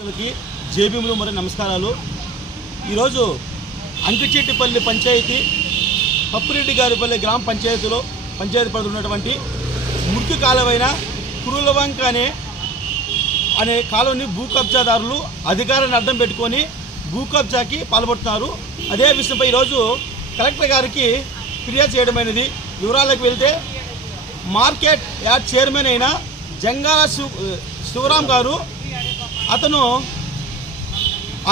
ప్రజలకి జేబీములు మరియు నమస్కారాలు. ఈరోజు అంకిచెట్టిపల్లి పంచాయతీ పప్పిరెడ్డి గారిపల్లి గ్రామ పంచాయతీ పరిధిలో ఉన్నటువంటి మురికి కాలువైన కురులవంక అనే కాలువని భూ కబ్జాదారులు అధికారాన్ని అడ్డం పెట్టుకొని భూ కబ్జాకి పాల్పడుతున్నారు. అదే విషయంపై ఈరోజు కలెక్టర్ గారికి ఫిర్యాదు చేయడమైనది. వివరాలకు వెళ్తే మార్కెట్ యార్డ్ చైర్మన్ అయిన జంగాల శివరాం గారు అతను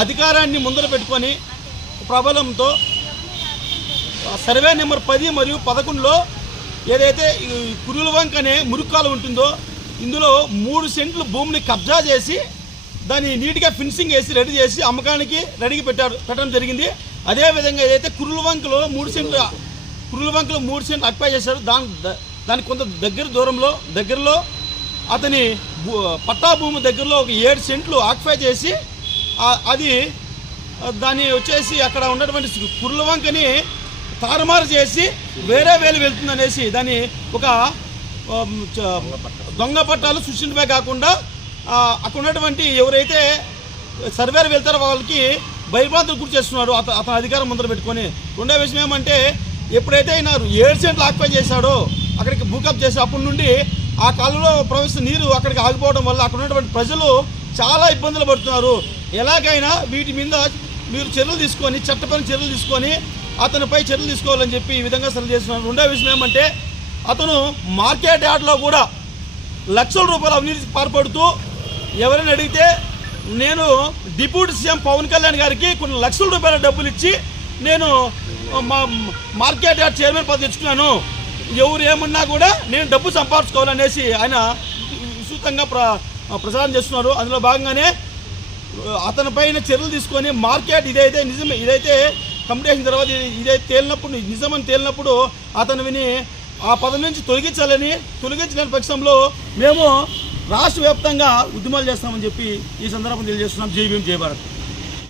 అధికారాన్ని ముందర పెట్టుకొని ప్రబలంతో సర్వే నెంబర్ 10 మరియు 11లో ఏదైతే కురులవంక అనే మురుక్కాలు ఉంటుందో ఇందులో 3 సెంట్లు భూమిని కబ్జా చేసి దాన్ని నీట్గా ఫినిషింగ్ వేసి రెడీ చేసి అమ్మకానికి రెడీగా పెట్టడం జరిగింది. అదేవిధంగా ఏదైతే కురులవంకలో 3 సెంట్లు అక్వైర్ చేశారు. దానికి కొంత దగ్గరలో అతని పట్టా భూమి దగ్గరలో ఒక 7 సెంట్లు ఆక్యుపై చేసి అది దాన్ని వచ్చేసి అక్కడ ఉన్నటువంటి కురులవంకని తారుమారు చేసి వేరే వెళ్తుందనేసి దాన్ని ఒక దొంగ పట్టాలు సృష్టించడమే కాకుండా అక్కడ ఉన్నటువంటి ఎవరైతే సర్వేలు వెళ్తారో వాళ్ళకి భయభ్రాంతులు గురి చేస్తున్నారు అతని అధికారం ముందర పెట్టుకొని. రెండో విషయం ఏమంటే ఎప్పుడైతే ఆయన 7 సెంట్లు ఆక్యుపై చేశాడో అక్కడికి భూకప్ చేసి అప్పటి నుండి ఆ కాలంలో ప్రవహిస్తున్న నీరు అక్కడికి ఆగిపోవడం వల్ల అక్కడ ఉన్నటువంటి ప్రజలు చాలా ఇబ్బందులు పడుతున్నారు. ఎలాగైనా వీటి మీద మీరు చట్టపరమైన చర్యలు తీసుకొని అతనిపై చర్యలు తీసుకోవాలని చెప్పి ఈ విధంగా సెలవు చేస్తున్నారు. రెండో విషయం ఏమంటే అతను మార్కెట్ యార్డ్లో కూడా లక్షల రూపాయలు అవినీతికి పాల్పడుతూ ఎవరైనా అడిగితే నేను డిప్యూటీ సీఎం పవన్ కళ్యాణ్ గారికి కొన్ని లక్షల రూపాయల డబ్బులు ఇచ్చి నేను మా మార్కెట్ యార్డ్ చైర్మన్ పదవి తెచ్చుకున్నాను, ఎవరు ఏమన్నా కూడా నేను డబ్బు సంపాదించుకోవాలనేసి ఆయన విస్తృతంగా ప్రచారం చేస్తున్నారు. అందులో భాగంగానే అతనిపైన చర్యలు తీసుకొని మార్కెట్ ఇదైతే కంప్లీషన్ తర్వాత ఇదైతే నిజమని తేలినప్పుడు అతను విని ఆ పదవి నుంచి తొలగించలేని పక్షంలో మేము రాష్ట్ర వ్యాప్తంగా ఉద్యమాలు చేస్తామని చెప్పి ఈ సందర్భంగా తెలియజేస్తున్నాం. జై భీమ్, జై భారత్.